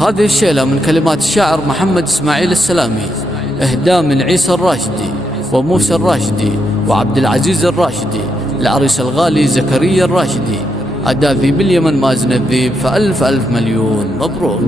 هذه الشيلة من كلمات الشاعر محمد إسماعيل السلامي، إهداء من عيسى الراشدي وموسى الراشدي وعبد العزيز الراشدي، العريس الغالي زكريا الراشدي، أداء ذي باليمن مازن الذيب، فألف ألف مليون مبروك.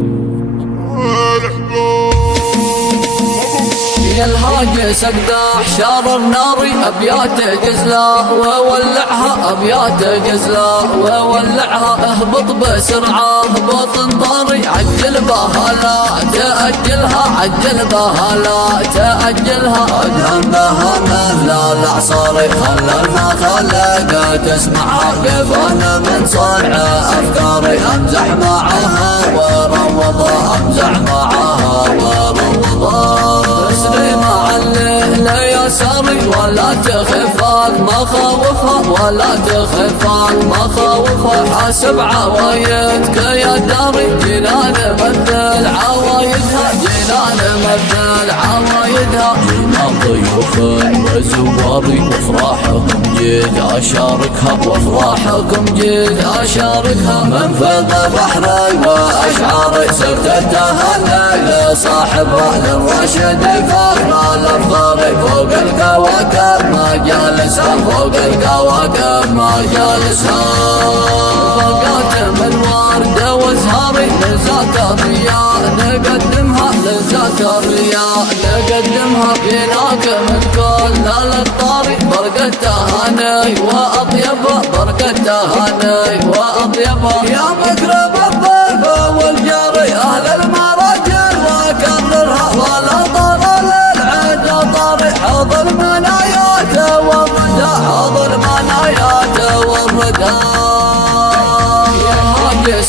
يا الهاجس اقداح شار النار ابيات جزله وولعها، ابيات جزله وولعها، اهبط بسرعه بطن طاري، عجل بها لا تاجلها، عجل بها لا تاجلها، ادهم بها من لا الاعصاري، خلى ما خلق تسمعها، كيف انا من صنع افكاري، امزح معها وروضها، امزح معها وروضها، لا يساري ولا تخفاك مخاوفها، ولا تخفاك مخاوفها، حاسب عوايدك يا داري، جنان مثل عوايدها، جنان مثل عوايدها، جنان ضيوف وزواري وافراحكم جيد اشاركها، وافراحكم جيد اشاركها، من فض بحري واشعاري، سكتتها لصاحبها للرشد فاخر الافضل، فوق الكواكب ما جالسها، فوق الكواكب ما جالسها، فقاتم الوردة وازهاري لزكريا نقدمها، لزكريا نقدمها، فيناك من كل الطاري، برقة تهاني واطيبها، برقة تهاني واطيبها، يا مكرم الضيف والجاري اهل المراجل وكررها، ولا ضرر للعجل طاري، حوض المنايات والردى، حوض المنايات والردى،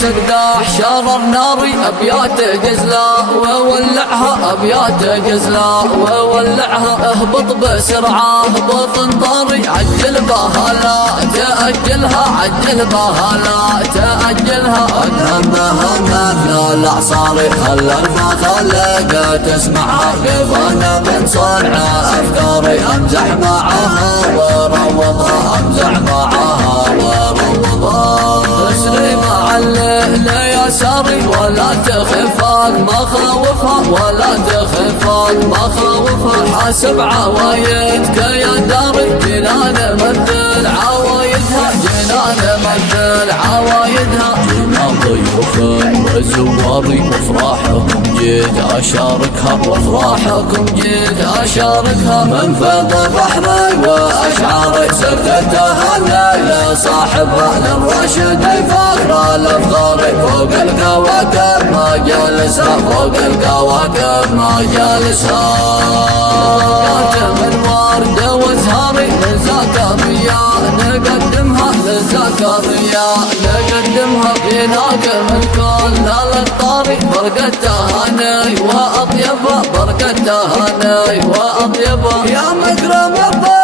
اقداح شار الناري ابيات جزله وولعها، ابيات جزله وولعها، اهبط بسرعه بطن طاري، عجل بها لا تاجلها، عجل بها لا تاجلها، ادهم بها من الاعصاري، خلى ما خلق تسمعها، كيف انا من صنع افكاري، امزح معها وروضها، امزح معها وروضها، تسري مع لا يساري ولا تخفاك مخاوفها، ولا تخفاك مخاوفها، حاسب عوايدك يا داري، جنان مثل عوايدها، جنان مثل عوايدها، جنان ضيوف وزواري وافراحكم جيد اشاركها، وافراحكم جيد اشاركها، من فض بحري واشعاري، سكتتها لصاحبها للرشد فاخر الافضل، فوق الكواكب ما جالسها، فوق الكواكب ما جالسها، كاتم الوردة وازهاري لزكريا نقدمها، لزكريا نقدمها، فيناك من كل الطاري، برقة تهاني واطيبها، برقة تهاني واطيبها، يا مكرم الضيف